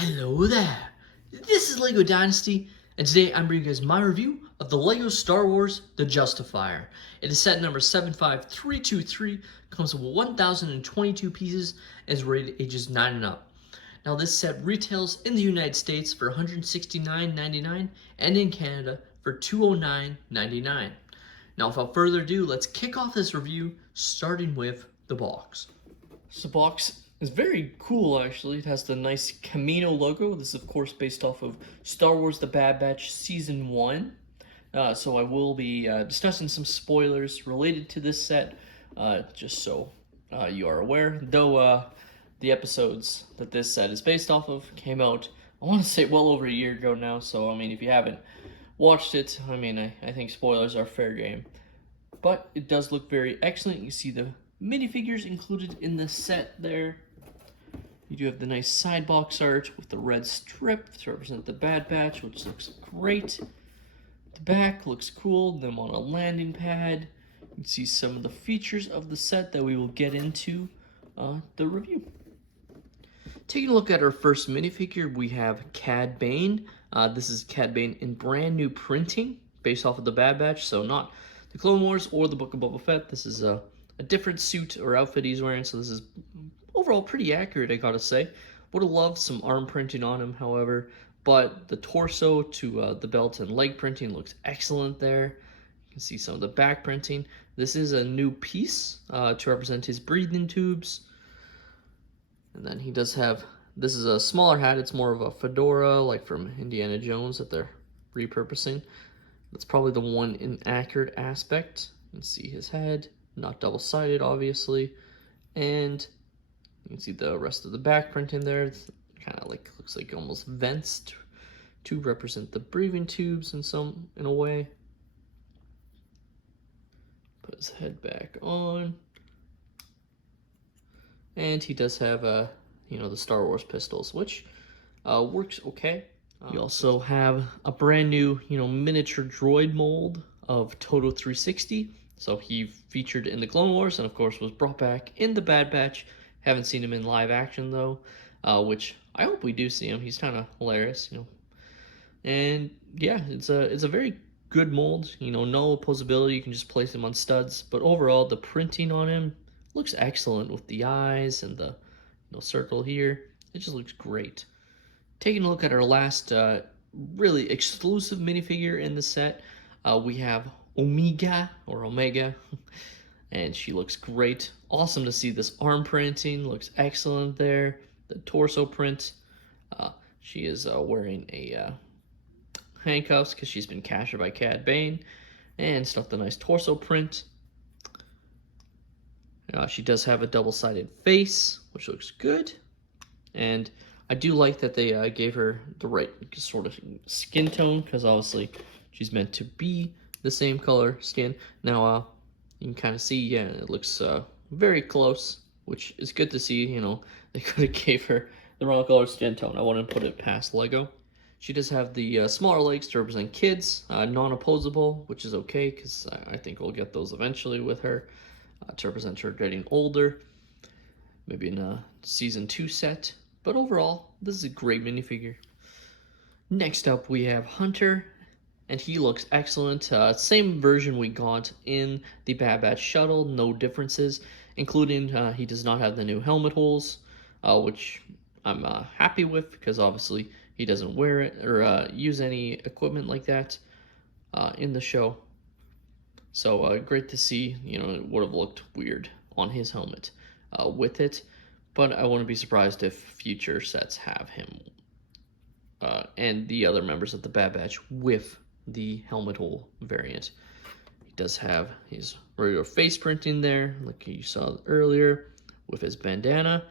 Hello there, this is LEGO Dynasty, and today I'm bringing you guys my review of the LEGO Star Wars The Justifier. It is set number 75323, comes with 1,022 pieces, and is rated ages 9 and up. Now this set retails in the United States for $169.99 and in Canada for $209.99. Now without further ado, let's kick off this review starting with the box. So the box is very cool, actually. It has the nice Camino logo. This is, of course, based off of Star Wars The Bad Batch Season 1. So I will be discussing some spoilers related to this set, just so you are aware. Though the episodes that this set is based off of came out, I want to say, well over a year ago now. So, I mean, if you haven't watched it, I mean, I think spoilers are fair game. But it does look very excellent. You see the minifigures included in the set there. You do have the nice side box art with the red strip to represent the Bad Batch, which looks great. The back looks cool, them on a landing pad. You can see some of the features of the set that we will get into the review. Taking a look at our first minifigure, we have Cad Bane. This is Cad Bane in brand new printing, based off of the Bad Batch, so not the Clone Wars or the Book of Boba Fett. This is a different suit or outfit he's wearing, so this is overall pretty accurate, I gotta say. Would have loved some arm printing on him, however, but the torso to the belt and leg printing looks excellent there. You can see some of the back printing. This is a new piece to represent his breathing tubes. And then he does have, this is a smaller hat, it's more of a fedora, like from Indiana Jones that they're repurposing. That's probably the one inaccurate aspect. You can see his head, not double-sided, obviously, and you can see the rest of the back printing there. It's kind of like, looks like almost vents to represent the breathing tubes in a way. Put his head back on, and he does have the Star Wars pistols, which works okay. We also have a brand new, miniature droid mold of Toto 360. So he featured in the Clone Wars and, of course, was brought back in the Bad Batch. Haven't seen him in live action, though, which I hope we do see him. He's kind of hilarious, And, yeah, it's a very good mold. No opposability. You can just place him on studs. But overall, the printing on him looks excellent with the eyes and the circle here. It just looks great. Taking a look at our last really exclusive minifigure in the set, we have Omega, and she looks great. Awesome to see this arm printing, looks excellent there. The torso print, she is wearing a handcuffs because she's been captured by Cad Bane, and stuff the nice torso print. She does have a double-sided face, which looks good, and I do like that they gave her the right sort of skin tone, because obviously she's meant to be the same color skin. Now, you can kind of see, yeah, it looks very close, which is good to see. They could have gave her the wrong color skin tone. I wouldn't put it past LEGO. She does have the smaller legs to represent kids, non-opposable, which is okay, because I think we'll get those eventually with her, to represent her getting older, maybe in a Season 2 set. But overall, this is a great minifigure. Next up, we have Hunter, and he looks excellent. Same version we got in the Bad Batch shuttle, no differences, including he does not have the new helmet holes, which I'm happy with, because obviously he doesn't wear it or use any equipment like that in the show. So great to see. It would have looked weird on his helmet with it. But I wouldn't be surprised if future sets have him and the other members of the Bad Batch with the helmet hole variant. He does have his regular face printing there, like you saw earlier, with his bandana.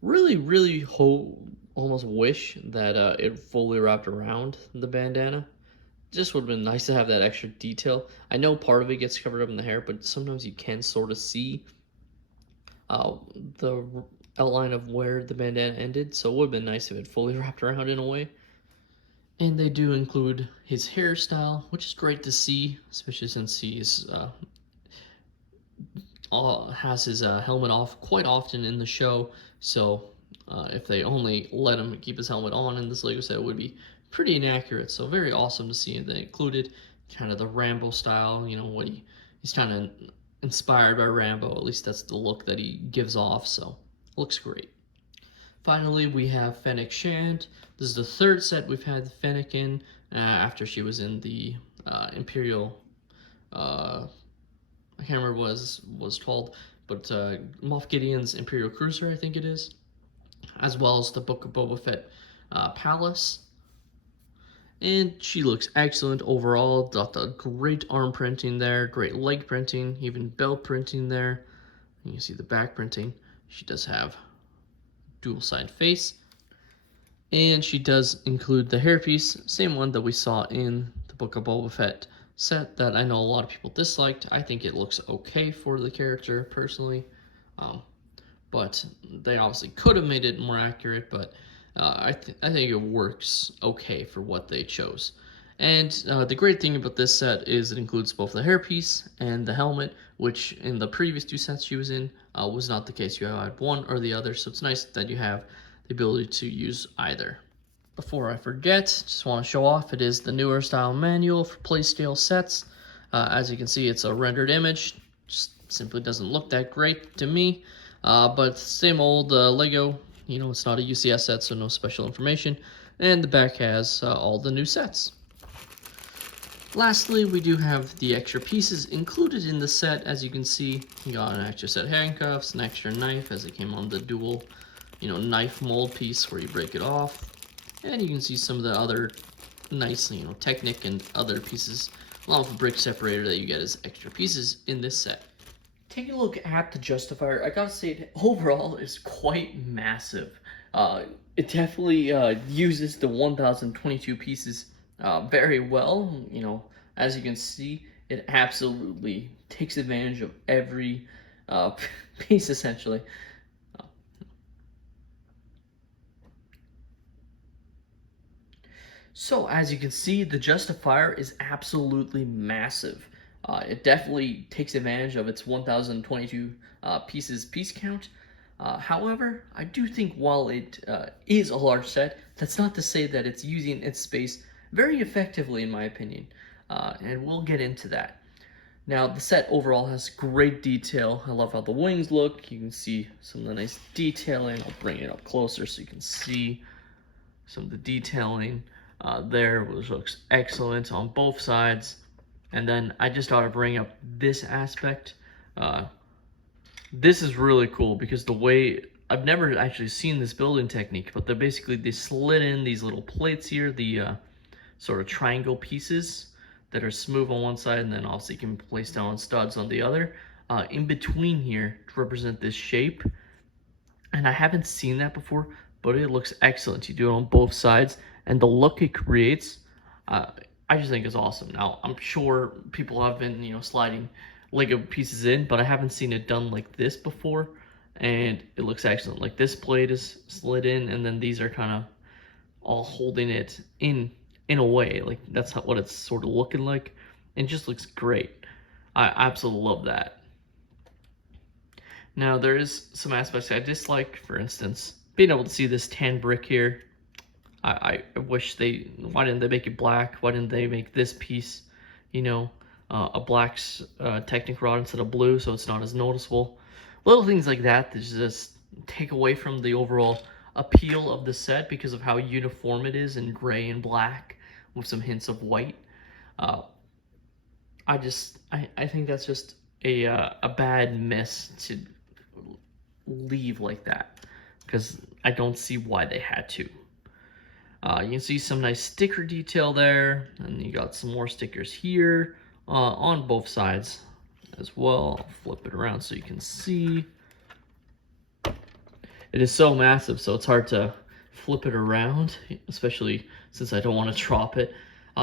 Really almost wish that it fully wrapped around the bandana. Just would have been nice to have that extra detail. I know part of it gets covered up in the hair, but sometimes you can sort of see the outline of where the bandana ended, so it would have been nice if it fully wrapped around in a way. And they do include his hairstyle, which is great to see, especially since he's has his helmet off quite often in the show, so If they only let him keep his helmet on in this Lego set, it would be pretty inaccurate. So very awesome to see. They included kind of the Rambo style, you know, he's kind of inspired by Rambo. At least that's the look that he gives off, so looks great. Finally, we have Fennec Shand. This is the third set we've had Fennec in after she was in the Imperial. I can't remember what it was called, but Moff Gideon's Imperial Cruiser, I think it is, as well as the Book of Boba Fett Palace. And she looks excellent overall. Got the great arm printing there, great leg printing, even belt printing there. You can see the back printing. She does have dual side face. And she does include the hairpiece, same one that we saw in the Book of Boba Fett set that I know a lot of people disliked. I think it looks okay for the character, personally. But they obviously could have made it more accurate, but I think it works okay for what they chose. And the great thing about this set is it includes both the hairpiece and the helmet, which in the previous two sets she was in was not the case. You had one or the other, so it's nice that you have the ability to use either. Before I forget, just want to show off, it is the newer style manual for playscale sets. As you can see, it's a rendered image. Just simply doesn't look that great to me. But same old Lego, you know, it's not a UCS set, so no special information. And the back has all the new sets. Lastly, we do have the extra pieces included in the set. As you can see, you got an extra set of handcuffs, an extra knife, as it came on the dual, you know, knife mold piece where you break it off. And you can see some of the other nice, you know, Technic and other pieces, along with a brick separator that you get as extra pieces in this set. Taking a look at the Justifier, I gotta say it overall is quite massive. It definitely uses the 1022 pieces very well. You know, as you can see, it absolutely takes advantage of every piece, essentially. So as you can see, the Justifier is absolutely massive. It definitely takes advantage of its 1022 pieces piece count. However, I do think while it is a large set, that's not to say that it's using its space very effectively, in my opinion. And we'll get into that. Now, the set overall has great detail. I love how the wings look. You can see some of the nice detailing. I'll bring it up closer so you can see some of the detailing there, which looks excellent on both sides. And then I just ought to bring up this aspect. This is really cool because the way, I've never actually seen this building technique, but they slid in these little plates here, the sort of triangle pieces that are smooth on one side, and then obviously you can place down studs on the other, in between here to represent this shape. And I haven't seen that before, but it looks excellent. You do it on both sides, and the look it creates, I just think is awesome. Now, I'm sure people have been, you know, sliding Lego pieces in, but I haven't seen it done like this before, and it looks excellent. Like this plate is slid in, and then these are kind of all holding it in a way. Like that's what it's sort of looking like, and it just looks great. I absolutely love that. Now, there is some aspects I dislike. For instance, being able to see this tan brick here. I wish why didn't they make it black? Why didn't they make this piece, you know, a black Technic rod instead of blue, so it's not as noticeable? Little things like that just take away from the overall appeal of the set because of how uniform it is in gray and black with some hints of white. I think that's just a bad miss to leave like that, because I don't see why they had to. You can see some nice sticker detail there, and you got some more stickers here on both sides as well. I'll flip it around so you can see. It is so massive, so it's hard to flip it around, especially since I don't want to drop it.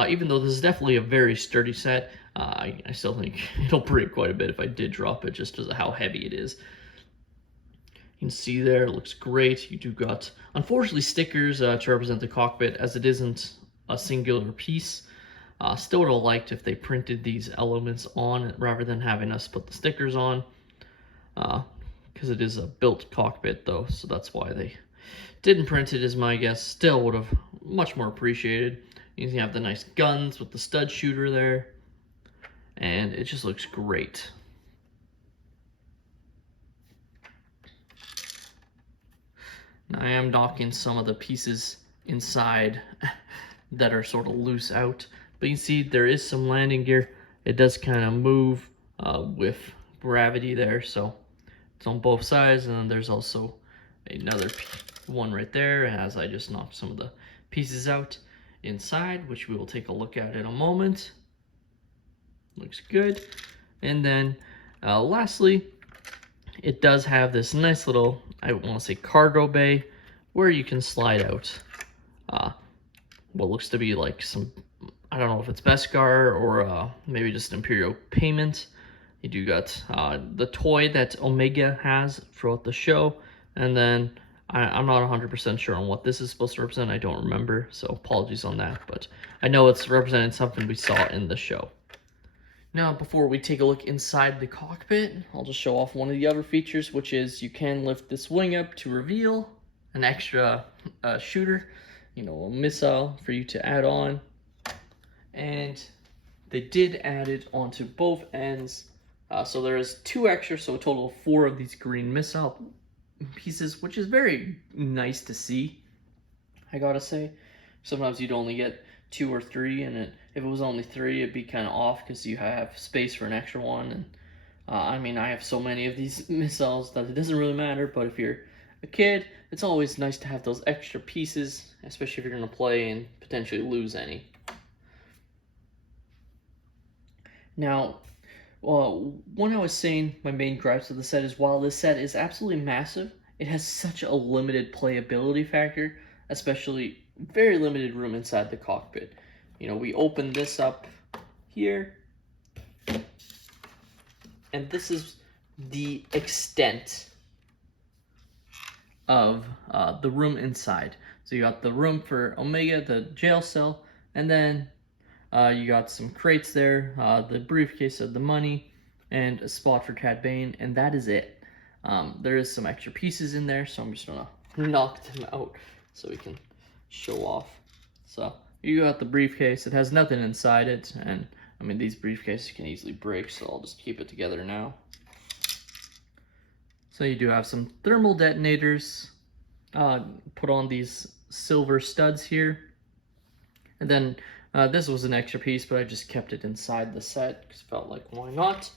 Even though this is definitely a very sturdy set, I still think it'll break quite a bit if I did drop it, just because of how heavy it is. You can see there, it looks great. You do got, unfortunately, stickers to represent the cockpit, as it isn't a singular piece. Still would have liked if they printed these elements on rather than having us put the stickers on, because it is a built cockpit though, so that's why they Didn't print it is my guess. Still would have much more appreciated. You have the nice guns with the stud shooter there. And it just looks great. Now, I am docking some of the pieces inside that are sort of loose out. But you can see there is some landing gear. It does kind of move with gravity there. So it's on both sides. And then there's also another one right there as I just knocked some of the pieces out inside, which we will take a look at in a moment. Looks good. And then lastly, it does have this nice little, I want to say, cargo bay where you can slide out what looks to be like some, I don't know if it's Beskar or maybe just Imperial payment. You do got the toy that Omega has throughout the show, and then I'm not 100% sure on what this is supposed to represent. I don't remember, so apologies on that, but I know it's representing something we saw in the show. Now, before we take a look inside the cockpit, I'll just show off one of the other features, which is you can lift this wing up to reveal an extra shooter, a missile for you to add on. And they did add it onto both ends. So there is 2 extra, so a total of 4 of these green missile pieces, which is very nice to see, I gotta say. Sometimes you'd only get 2 or 3, and if it was only 3, it'd be kind of off because you have space for an extra one. And I mean, I have so many of these missiles that it doesn't really matter, but if you're a kid, it's always nice to have those extra pieces, especially if you're going to play and potentially lose any. Now, when I was saying my main gripes of the set is while this set is absolutely massive, it has such a limited playability factor, especially very limited room inside the cockpit. We open this up here, and this is the extent of the room inside. So you got the room for Omega, the jail cell, and then you got some crates there, the briefcase of the money, and a spot for Cad Bane, and that is it. There is some extra pieces in there, so I'm just gonna knock them out so we can show off. So you got the briefcase. It has nothing inside it, and I mean, these briefcases can easily break, so I'll just keep it together now. So you do have some thermal detonators, put on these silver studs here. And then this was an extra piece, but I just kept it inside the set because it felt like, why not?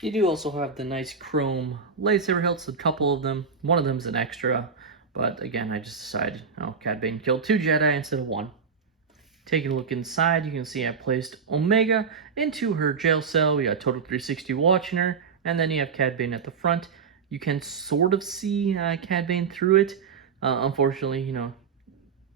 You do also have the nice chrome lightsaber hilts, a couple of them. One of them's an extra, but again, I just decided, Cad Bane killed 2 Jedi instead of 1. Taking a look inside, you can see I placed Omega into her jail cell. We got Total 360 watching her, and then you have Cad Bane at the front. You can sort of see Cad Bane through it. Unfortunately,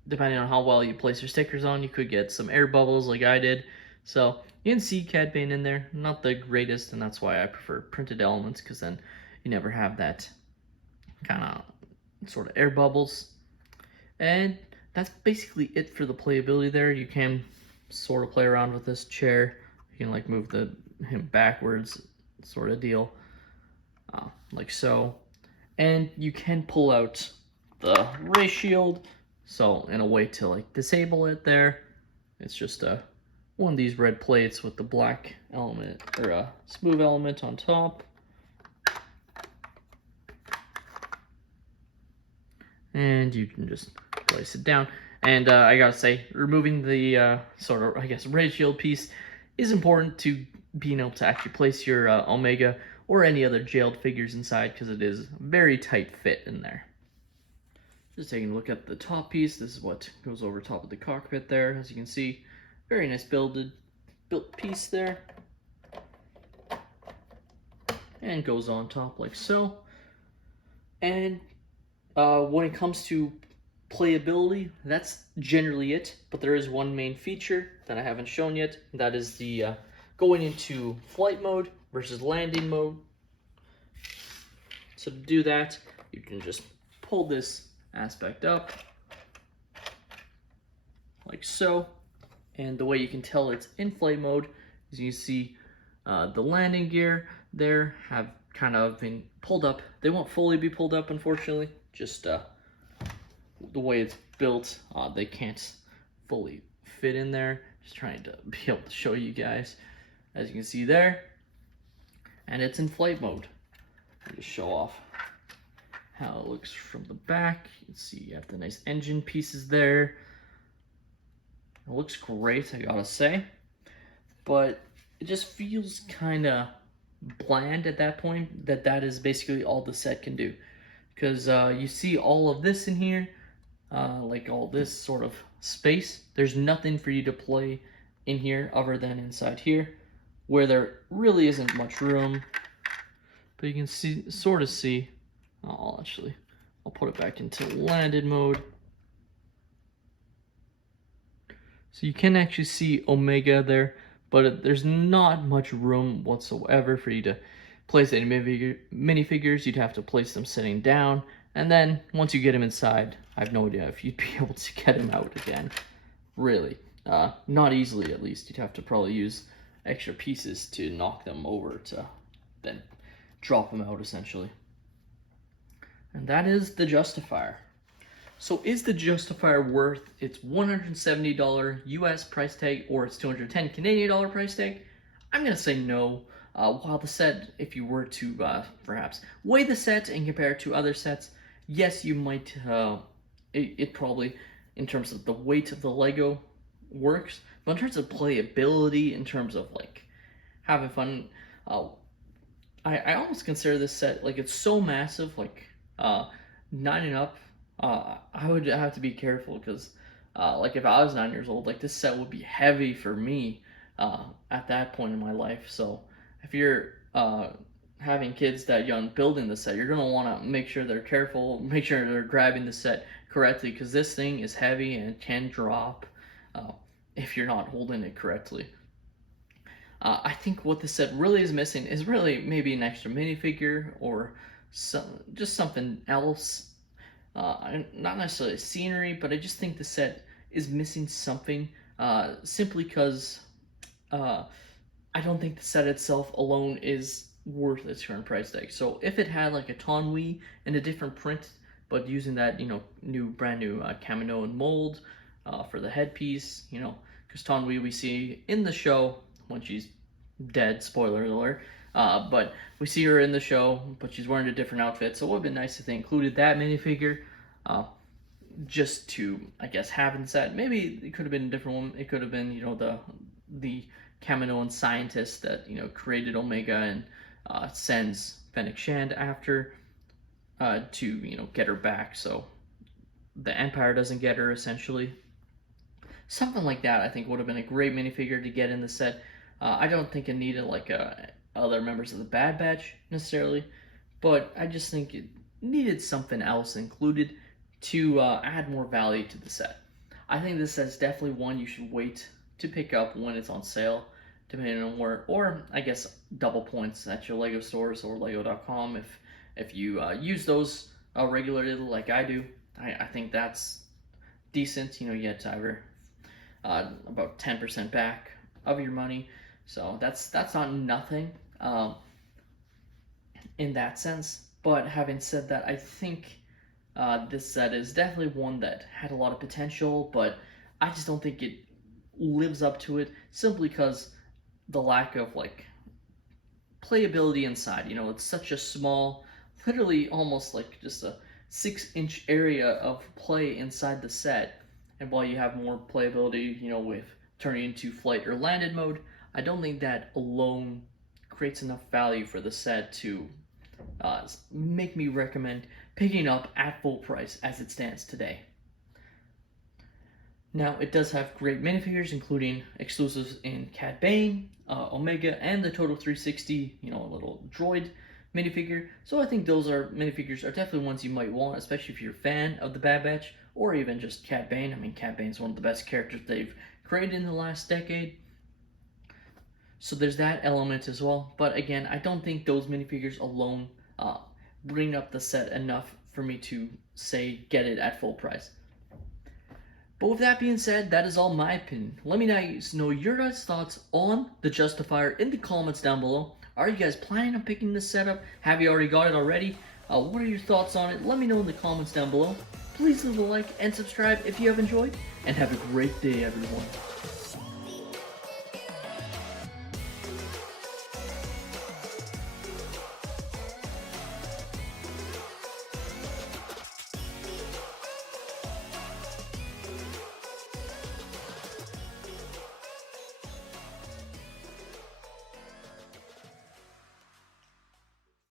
depending on how well you place your stickers on, you could get some air bubbles like I did. So you can see Cad Bane in there. Not the greatest, and that's why I prefer printed elements, because then you never have that kind of sort of air bubbles. And that's basically it for the playability there. You can sort of play around with this chair. You can like move him backwards, sort of deal, like so. And you can pull out the ray shield. So in a way to like disable it there, it's just one of these red plates with the black element or a smooth element on top. And you can just place it down. And I gotta say, removing the sort of, I guess, ray shield piece is important to being able to actually place your Omega or any other jailed figures inside, because it is very tight fit in there. Just taking a look at the top piece, this is what goes over top of the cockpit there. As you can see, very nice built piece there. And goes on top like so. And when it comes to playability, that's generally it. But there is one main feature that I haven't shown yet. That is the going into flight mode versus landing mode. So to do that, you can just pull this aspect up like so. And the way you can tell it's in flight mode is you see the landing gear there have kind of been pulled up. They won't fully be pulled up, unfortunately, just the way it's built, they can't fully fit in there. Just trying to be able to show you guys, as you can see there. And it's in flight mode. I'll just show off how it looks from the back. You can see you have the nice engine pieces there. It looks great, I gotta say. But it just feels kind of bland at that point, that is basically all the set can do. Because you see all of this in here, like all this sort of space. There's nothing for you to play in here other than inside here, where there really isn't much room. But you can sort of see. I'll put it back into landed mode. So you can actually see Omega there, but there's not much room whatsoever for you to place any minifigures. You'd have to place them sitting down, and then once you get them inside, I have no idea if you'd be able to get them out again. Really, not easily at least. You'd have to probably use extra pieces to knock them over to then drop them out essentially. And that is the Justifier. So is the Justifier worth its $170 US price tag or its $210 Canadian dollar price tag? I'm gonna say no. While the set, if you were to perhaps weigh the set and compare it to other sets, yes, you might, it probably, in terms of the weight of the Lego, works. But in terms of playability, in terms of like having fun, I almost consider this set, like it's so massive, like 9 and up, I would have to be careful because like if I was 9 years old, like this set would be heavy for me at that point in my life. So if you're having kids that young building the set, you're going to want to make sure they're careful, make sure they're grabbing the set correctly, because this thing is heavy and it can drop if you're not holding it correctly. I think what the set really is missing is really maybe an extra minifigure or just something else. Not necessarily scenery, but I just think the set is missing something simply because I don't think the set itself alone is worth its current price tag. So if it had like a Tonwi and a different print, but using that, brand new Kamino and mold for the headpiece, because Tonwi we see in the show when she's dead, spoiler alert, but we see her in the show, but she's wearing a different outfit, so it would have been nice if they included that minifigure, just to, I guess, have in set. Maybe it could have been a different one. It could have been, the Kaminoan scientist that, created Omega and sends Fennec Shand after to, get her back, so the Empire doesn't get her, essentially. Something like that, I think, would have been a great minifigure to get in the set. I don't think it needed, like, other members of the Bad Batch, necessarily, but I just think it needed something else included to add more value to the set. I think this set's definitely one you should wait to pick up when it's on sale, depending on where, or I guess double points at your Lego stores or Lego.com if you use those regularly like I do. I think that's decent. You get either about 10% back of your money, so that's not nothing in that sense. But having said that, I think this set is definitely one that had a lot of potential, but I just don't think it lives up to it simply because the lack of like playability inside. It's such a small, literally almost like just a 6-inch area of play inside the set, and while you have more playability, with turning into flight or landed mode, I don't think that alone creates enough value for the set to make me recommend picking up at full price as it stands today. Now, it does have great minifigures, including exclusives in Cad Bane, Omega, and the Total 360, a little droid minifigure. So I think those minifigures are definitely ones you might want, especially if you're a fan of the Bad Batch, or even just Cad Bane. I mean, Cad Bane's one of the best characters they've created in the last decade. So there's that element as well. But again, I don't think those minifigures alone bring up the set enough for me to say get it at full price. But with that being said, that is all my opinion. Let me know your guys' thoughts on the Justifier in the comments down below. Are you guys planning on picking this setup? Have you already got it already? What are your thoughts on it? Let me know in the comments down below. Please leave a like and subscribe if you have enjoyed, and have a great day, everyone.